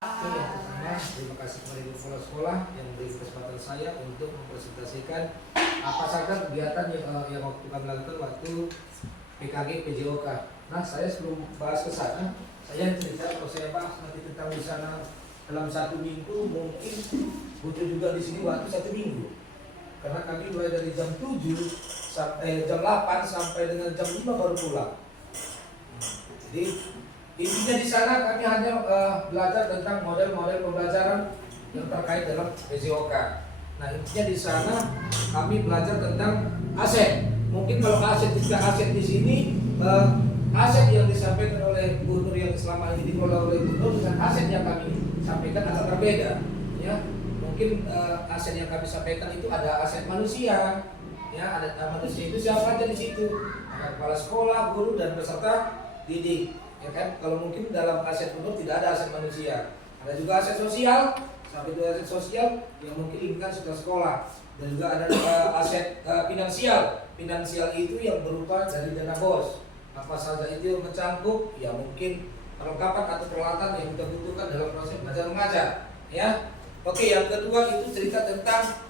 Oke, yang pertama, terima kasih kepada Ibu Kepala Sekolah yang memberi kesempatan saya untuk mempresentasikan apa saja kegiatan yang waktu kami lakukan waktu PKG PJOK. Nah, saya sebelum bahas ke sana, saya cerita kalau saya bahas nanti tentang di sana dalam 1 minggu mungkin butuh juga di sini waktu 1 minggu. Karena kami mulai dari jam 7 sampai jam 8 sampai dengan jam 5 baru pulang. Jadi intinya di sana kami hanya belajar tentang model-model pembelajaran yang terkait dalam PJOK. Nah, intinya di sana kami belajar tentang aset. Mungkin kalau aset di sini aset yang disampaikan oleh gubernur yang selama ini dikelola oleh gubernur dengan aset yang kami sampaikan agak berbeda. Ya, mungkin aset yang kami sampaikan itu ada aset manusia. Ya, ada manusia itu siapa aja di situ? Ada kepala sekolah, guru dan peserta didik. Ya kan, kalau mungkin dalam aset gubernur tidak ada aset manusia, ada juga aset sosial, sampai itu aset sosial yang mungkin lingkungan sekolah, dan juga ada aset finansial itu yang berupa dari dana bos. Apa saja itu yang mencakup, ya mungkin perlengkapan atau peralatan yang kita butuhkan dalam proses belajar mengajar. Ya, oke, yang kedua itu cerita tentang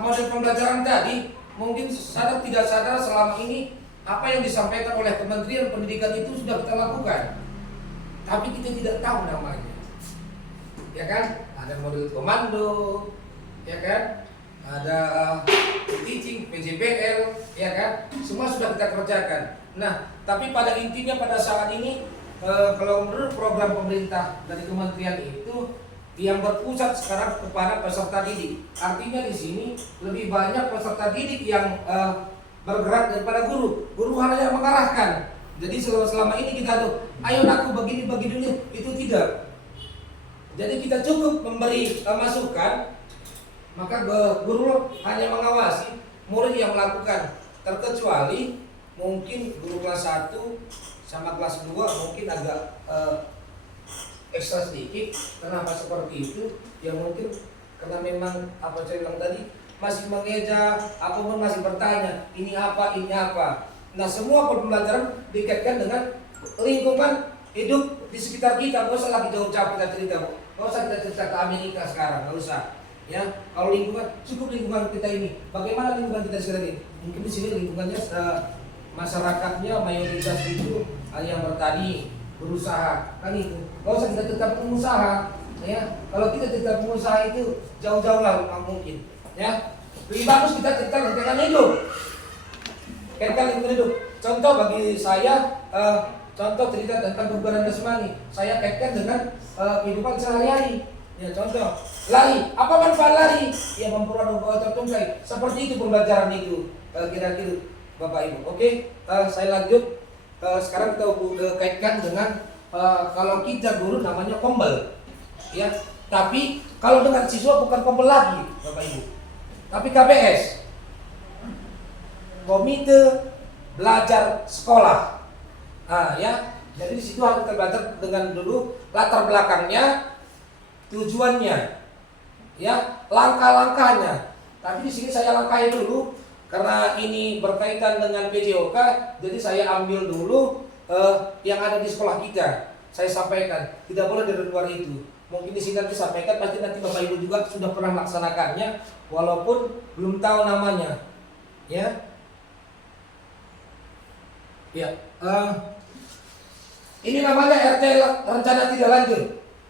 model pembelajaran tadi. Mungkin sadar tidak sadar selama ini apa yang disampaikan oleh Kementerian Pendidikan itu sudah kita lakukan, tapi kita tidak tahu namanya. Ya kan? Ada model komando, ya kan? Ada teaching, PJBL, ya kan? Semua sudah kita kerjakan. Nah, tapi pada intinya pada saat ini kalau menurut program pemerintah dari kementerian itu yang berpusat sekarang kepada peserta didik. Artinya di sini lebih banyak peserta didik yang bergerak daripada guru. Guru hanya mengarahkan. Jadi selama ini kita tuh, ayo aku begini itu tidak. Jadi kita cukup memberi masukan, maka guru hanya mengawasi murid yang melakukan. Terkecuali mungkin guru kelas 1 sama kelas 2 mungkin agak ekstra sedikit. Kenapa seperti itu? Ya mungkin karena memang apa saya bilang tadi, masih mengeja ataupun masih bertanya ini apa. Nah, semua pembelajaran dikaitkan dengan lingkungan hidup di sekitar kita. Nggak usah lagi jauh-jauh kita cerita, nggak usah kita cerita ke Amerika sekarang, nggak usah. Ya, kalau lingkungan cukup lingkungan kita ini. Bagaimana lingkungan kita sekarang ini? Mungkin di sini lingkungannya masyarakatnya mayoritas itu yang bertani, berusaha, kan itu. Nggak usah kita tetap pengusaha. Ya, kalau kita tetap pengusaha itu jauh-jauh lah mungkin. Ya, lebih bagus kita cerita tentang hidup. Lingkungan hidup. Contoh bagi saya, contoh cerita tentang kebugaran jasmani. Saya kaitkan dengan kehidupan sehari-hari. Ya, contoh lari. Apa manfaat lari? Ya, memperoleh otot tungkai. Seperti itu pembelajaran itu. Kira-kira Bapak Ibu. Oke, saya lanjut. Sekarang kita kaitkan dengan kalau kita guru namanya kombel. Ya, tapi kalau dengan siswa bukan kombel lagi, Bapak Ibu. Tapi KBS, Komite Belajar Sekolah. Ya, jadi di situ harus kita belajar dengan dulu latar belakangnya, tujuannya, ya, langkah-langkahnya. Tapi di sini saya langkahi dulu karena ini berkaitan dengan PJOK, jadi saya ambil dulu yang ada di sekolah kita. Saya sampaikan, tidak boleh dari luar itu. Mungkin di sini nanti sampaikan, pasti nanti Bapak Ibu juga sudah pernah melaksanakannya, walaupun belum tahu namanya. Ya, ini namanya RT rencana tidak lanjut.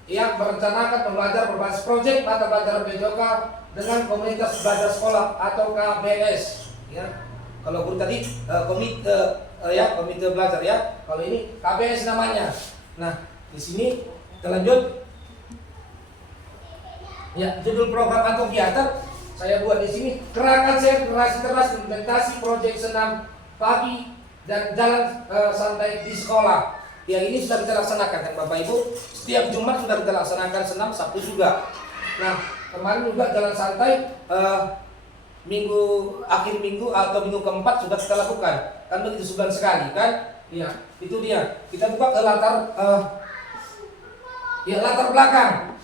Yang merencanakan pembelajaran berbasis proyek mata pelajaran PJOK dengan komunitas belajar sekolah atau KBS. Ya, kalau guru tadi komite belajar ya. Kalau ini KBS namanya. Nah, di sini kita lanjut. Ya, judul program atau kegiatan saya buat di sini, gerakan generasi cerdas implementasi proyek senam pagi dan jalan santai di sekolah. Ya, ini sudah kita laksanakan kan Bapak Ibu. Setiap Jumat sudah kita laksanakan senam, Sabtu juga. Nah, kemarin juga jalan santai akhir minggu atau minggu keempat sudah kita lakukan. Kan begitu sebulan sekali kan? Ya, itu dia. Kita buka ke latar belakang.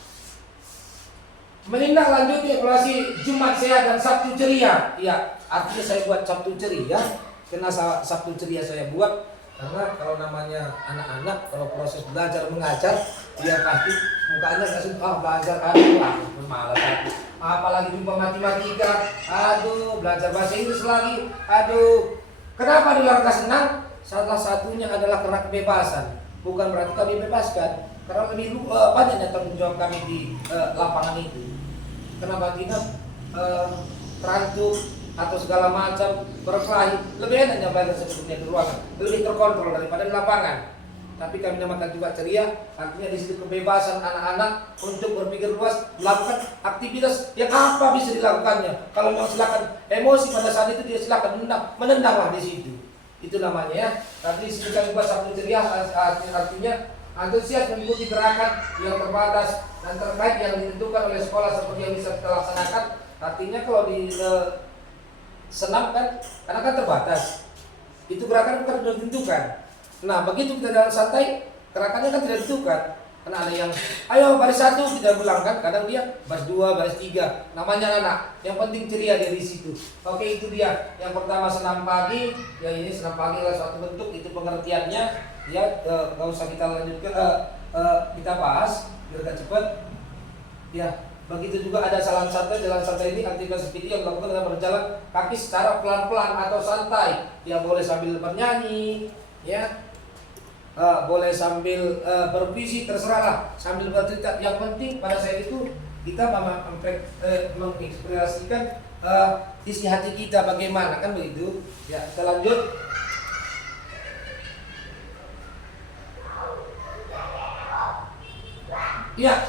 Menindaklanjuti evaluasi Jumat Sehat dan Sabtu Ceria. Ya, artinya saya buat Sabtu Ceria. Karena Sabtu Ceria saya buat Karena kalau namanya anak-anak, kalau proses belajar mengajar, dia pasti mukanya nggak suka belajar, aduh aku malas aku. Apalagi jumpa matematika, aduh belajar bahasa Inggris lagi, aduh. Kenapa dilarang senang? Salah satunya adalah karena kebebasan. Bukan berarti kami bebaskan, karena lebih banyaknya tanggung jawab kami di lapangan itu. Kenapa tidak terantuk atau segala macam berkelahi, lebih enaknya belajar sebetulnya di ruangan, lebih terkontrol daripada di lapangan. Tapi kami namakan juga ceria, artinya di situ kebebasan anak-anak untuk berpikir luas, melakukan aktivitas yang apa bisa dilakukannya. Kalau mau silakan emosi pada saat itu dia silakan menendanglah di situ. Itu namanya ya. Tapi di situ kami buat satu ceria, artinya antusias mengikuti gerakan yang terbatas dan terkait yang ditentukan oleh sekolah seperti yang bisa kita laksanakan. Artinya kalau di senam kan, karena kan terbatas, itu gerakan bukan sudah ditentukan. Nah begitu kita dalam santai, gerakannya kan tidak ditentukan. Karena ada yang, ayo baris 1 kita bilang kan, kadang dia baris 2, baris 3, namanya anak. Yang penting ceria dari situ. Oke, itu dia. Yang pertama senam pagi, ya ini senam pagi adalah suatu bentuk, itu pengertiannya. Ya nggak usah kita lanjutkan, kita bahas biar agak cepat. Ya. Begitu juga ada jalan santai ini aktivitas seperti yang dilakukan dengan berjalan kaki secara pelan-pelan atau santai. Ya boleh sambil bernyanyi, ya boleh sambil berpuisi, terserahlah, sambil bercerita. Yang penting pada saat itu kita mengekspresikan isi hati kita bagaimana, kan begitu. Ya kita lanjut. Ya.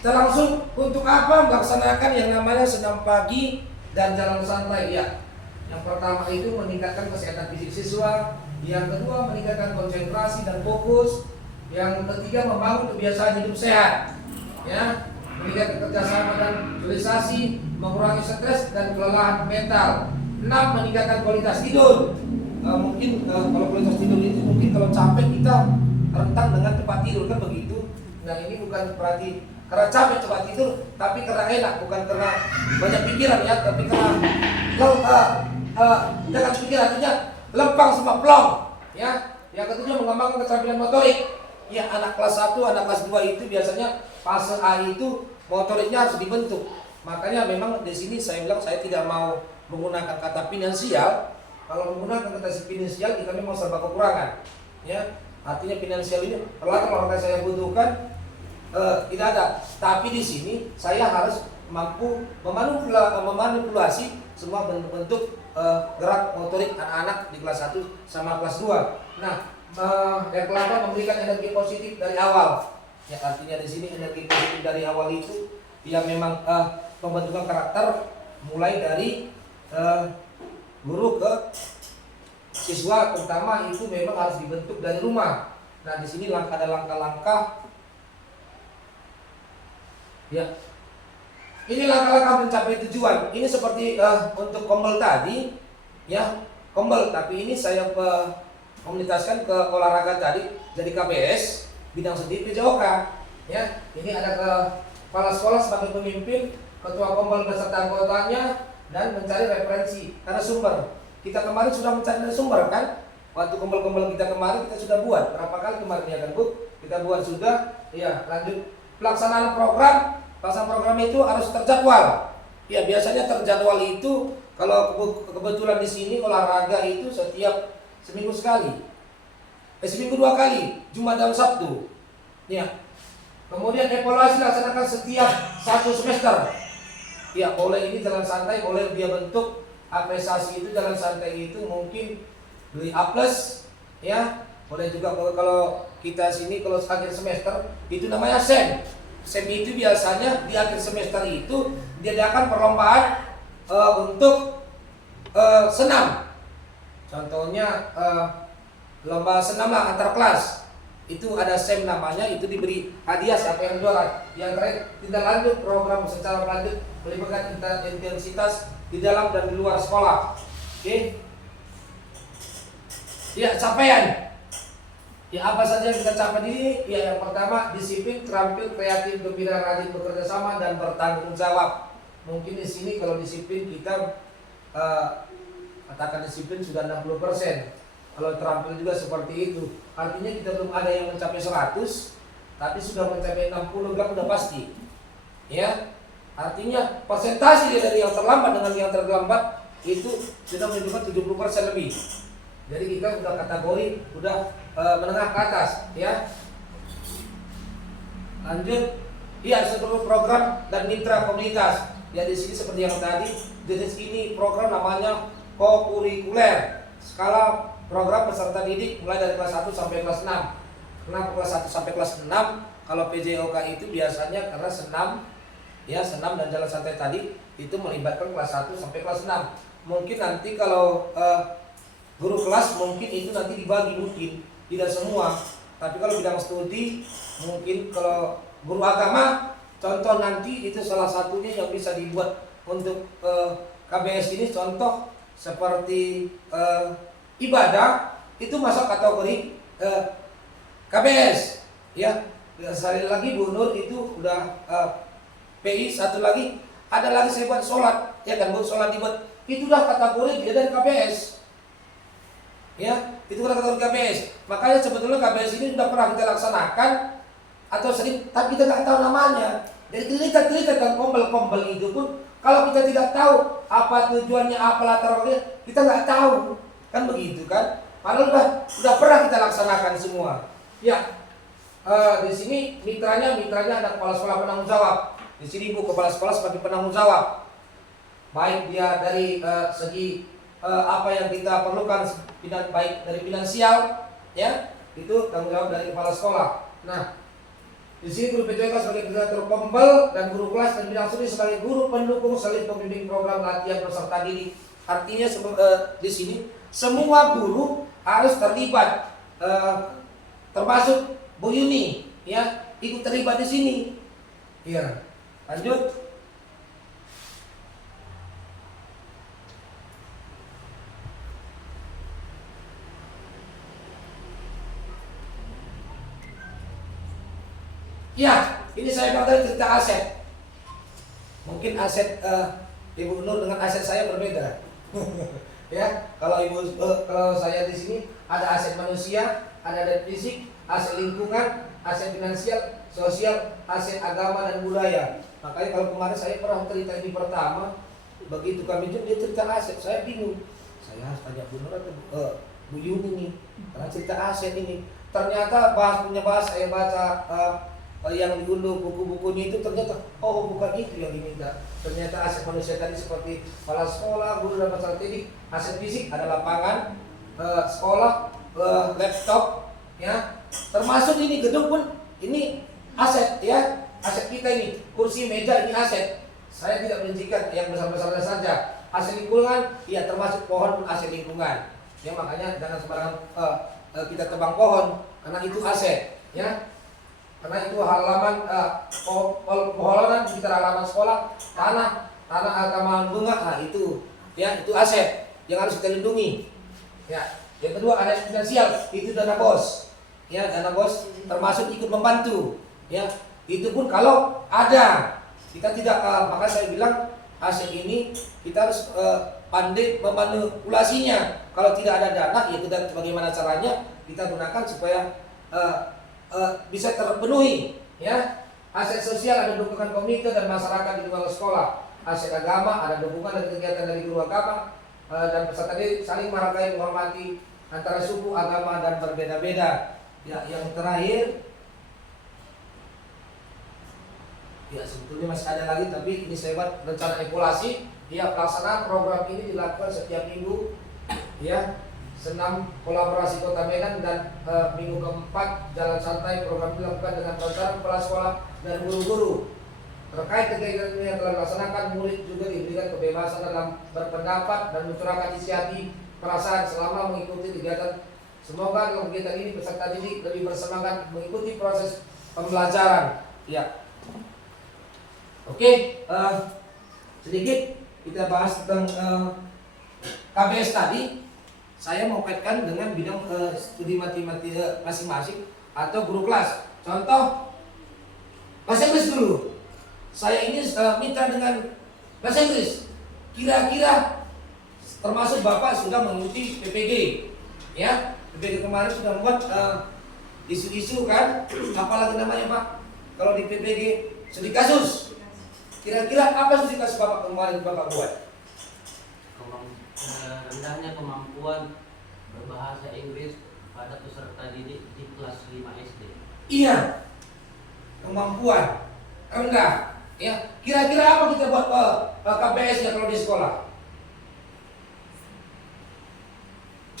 Kita langsung untuk apa melaksanakan yang namanya senam pagi dan jalan santai ya. Yang pertama itu meningkatkan kesehatan fisik siswa, yang kedua meningkatkan konsentrasi dan fokus, yang ketiga membangun kebiasaan hidup sehat, ya, meningkatkan kerjasama dan sosialisasi, mengurangi stres dan kelelahan mental. 6. Meningkatkan kualitas tidur. Mungkin kalau kualitas tidur itu mungkin kalau capek kita rentan dengan cepat tidur kan begitu. Nah ini bukan berarti karena capek cepat tidur, tapi karena enak, bukan karena banyak pikiran ya, tapi karena dengan pikiran artinya lempang semua plong, ya. Yang ketujuh mengembangkan keterampilan motorik. Ya anak kelas 1, anak kelas 2 itu biasanya fase A itu motoriknya harus dibentuk. Makanya memang di sini saya bilang saya tidak mau menggunakan kata finansial. Kalau menggunakan kata finansial kita memang serba kekurangan, ya. Artinya finansial ini peralatan olahraga saya butuhkan. Tidak ada, tapi di sini saya harus mampu memanipulasi semua bentuk gerak motorik anak-anak di kelas 1 sama kelas 2. Nah, yang kelima memberikan energi positif dari awal. Ya, artinya di sini energi positif dari awal itu yang memang pembentukan karakter mulai dari guru ke siswa, terutama itu memang harus dibentuk dari rumah. Nah, di sini ada langkah-langkah. Ya, ini langkah-langkah mencapai tujuan. Ini seperti untuk kombel tadi, ya kombel. Tapi ini saya komunitaskan ke olahraga tadi, jadi KPS bidang sendiri PJOK. Ya, ini ada kepala sekolah sebagai pemimpin, ketua kombel beserta anggotanya, dan mencari referensi karena sumber. Kita kemarin sudah mencari dari sumber kan? Waktu kombel-kombel kita kemarin kita sudah buat berapa kali kemarin ya kan Bu? Kita buat sudah. Ya, lanjut pelaksanaan program. Pelaksanaan program itu harus terjadwal. Ya biasanya terjadwal itu kalau kebetulan di sini olahraga itu setiap seminggu sekali, seminggu 2 kali, Jumat dan Sabtu. Ya. Kemudian evaluasi laksanakan setiap 1 semester. Ya boleh ini jalan santai, boleh dia bentuk apresiasi itu jalan santai itu mungkin beli A+, ya. Boleh juga kalau kita sini kalau akhir semester itu namanya SEM. SEM itu biasanya di akhir semester itu diadakan perlombaan untuk senam. Contohnya lomba senam lah antar kelas. Itu ada SEM namanya, itu diberi hadiah siapa yang juara. Yang terakhir tindak lanjut program secara lanjut melibatkan intensitas di dalam dan di luar sekolah. Oke. Ya, capaian. Ya apa saja yang kita capai ini? Ya yang pertama disiplin, terampil, kreatif, gembira, rajin, bekerja sama dan bertanggung jawab. Mungkin di sini kalau disiplin kita katakan disiplin sudah 60%. Kalau terampil juga seperti itu. Artinya kita belum ada yang mencapai 100, tapi sudah mencapai 60 gram udah pasti. Ya. Artinya persentase dari yang terlambat dengan yang terlambat itu sudah menunjukkan 70% lebih. Jadi kita sudah kategori udah menengah ke atas, ya. Lanjut, ya seluruh program dan mitra komunitas. Ya di sini seperti yang tadi, jenis ini program namanya kokurikuler. Skala program peserta didik mulai dari kelas 1 sampai kelas 6. Kenapa kelas 1 sampai kelas 6? Kalau PJOK itu biasanya karena senam, ya senam dan jalan santai tadi itu melibatkan kelas 1 sampai kelas 6. Mungkin nanti kalau guru kelas mungkin itu nanti dibagi, mungkin tidak semua. Tapi kalau bidang studi mungkin kalau guru agama contoh nanti itu salah satunya yang bisa dibuat untuk KBS ini, contoh seperti ibadah itu masuk kategori KBS, ya. Sekali lagi Bu Nur itu udah PI, satu lagi ada lagi saya buat sholat, ya kan Bu, sholat dibuat itu udah kategori dia dari KBS, ya itu udah kategori KBS. Makanya sebetulnya KBS ini sudah pernah kita laksanakan atau sering, tapi kita nggak tahu namanya. Jadi cerita tentang kombel itu pun kalau kita tidak tahu apa tujuannya, apa latar belakangnya, kita nggak tahu, kan begitu kan? Padahal udah pernah kita laksanakan semua. Ya, di sini mitranya ada kepala sekolah penanggung jawab. Di sini Bu kepala sekolah sebagai penanggung jawab. Baik dia dari segi apa yang kita perlukan, baik dari finansial, ya itu tanggung jawab dari kepala sekolah. Nah, di sini guru PJOK sebagai koordinator pembel dan guru kelas dan bidang studi sebagai guru pendukung saling pembimbing program latihan peserta didik. Artinya di sini semua guru harus terlibat, termasuk Bu Yuni, ya ikut terlibat di sini. Ya, lanjut. Ya, ini saya bilang tadi cerita aset. Mungkin aset Ibu Nur dengan aset saya berbeda. Ya, kalau kalau saya di sini ada aset manusia, ada aset fisik, aset lingkungan, aset finansial, sosial, aset agama dan budaya. Makanya kalau kemarin saya pernah cerita ini pertama, begitu kami dia cerita aset, saya bingung. Saya harus tanya Bu Nur atau Bu Yuni nih, karena cerita aset ini. Ternyata punya bahas saya baca yang diunduh buku-bukunya itu ternyata bukan itu yang diminta. Ternyata aset manusia tadi seperti kepala sekolah, guru dan peserta didik. Aset fisik ada lapangan sekolah, laptop, ya. Termasuk ini gedung pun ini aset, ya. Aset kita ini, kursi, meja ini aset. Saya tidak merincikan yang besar-besarnya saja. Aset lingkungan, ya termasuk pohon pun aset lingkungan. Ya makanya jangan sembarangan kita tebang pohon karena itu aset, ya. Karena itu halaman pohonan di sekitar halaman sekolah, tanah halaman bunga, itu ya itu aset yang harus kita lindungi. Ya, yang kedua ada finansial, itu dana bos. Ya, dana bos termasuk ikut membantu. Ya, itu pun kalau ada. Kita tidak maka saya bilang aset ini kita harus pandai memanipulasinya. Kalau tidak ada dana, ya kita bagaimana caranya kita gunakan supaya bisa terpenuhi, ya. Aset sosial ada dukungan komite dan masyarakat di luar sekolah. Aset agama ada dukungan dan kegiatan dari guru agama dan peserta didik saling menghargai, menghormati antara suku, agama dan berbeda-beda. Ya, yang terakhir, ya sebetulnya masih ada lagi tapi ini saya buat rencana evaluasi. Ya, pelaksanaan program ini dilakukan setiap minggu, ya. Senam kolaborasi Kota Medan dan minggu keempat jalan santai. Program dilakukan dengan perantaraan kepala sekolah dan guru-guru. Terkait kegiatan yang telah dilaksanakan, murid juga diberikan kebebasan dalam berpendapat dan mencurahkan isi hati perasaan selama mengikuti kegiatan. Semoga dalam kegiatan ini peserta didik lebih bersemangat mengikuti proses pembelajaran. Ya, oke, sedikit kita bahas tentang KBS tadi. Saya mau kaitkan dengan bidang studi matematika masing-masing atau guru kelas. Contoh bahasa Inggris dulu. Saya ini minta dengan bahasa Inggris. Kira-kira termasuk Bapak sudah mengikuti PPG, ya. PPG kemarin sudah membuat isu-isu kan, apalagi namanya Pak, kalau di PPG studi kasus. Kira-kira apa studi kasus Bapak kemarin Bapak buat? Rendahnya kemampuan berbahasa Inggris pada peserta didik di kelas 5 SD. Iya, kemampuan rendah. Ya, kira-kira apa kita buat KPS-nya kalau di sekolah?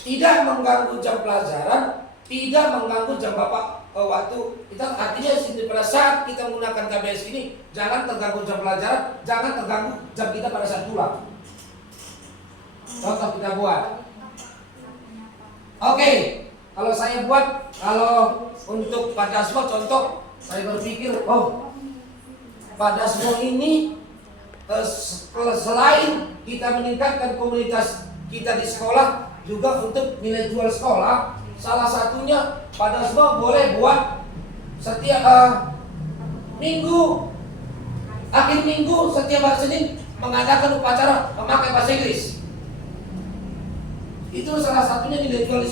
Tidak mengganggu jam pelajaran, tidak mengganggu jam Bapak waktu. Kita artinya pada saat kita menggunakan KPS ini, jangan terganggu jam pelajaran, jangan terganggu jam kita pada saat pulang. Contoh kita buat. Oke, kalau saya buat, kalau untuk pada semua contoh, saya berpikir, pada semua ini selain kita meningkatkan komunitas kita di sekolah, juga untuk nilai jual sekolah, salah satunya pada semua boleh buat setiap minggu, akhir minggu, setiap hari Senin mengadakan upacara memakai bahasa Inggris. Itu salah satunya nilai jual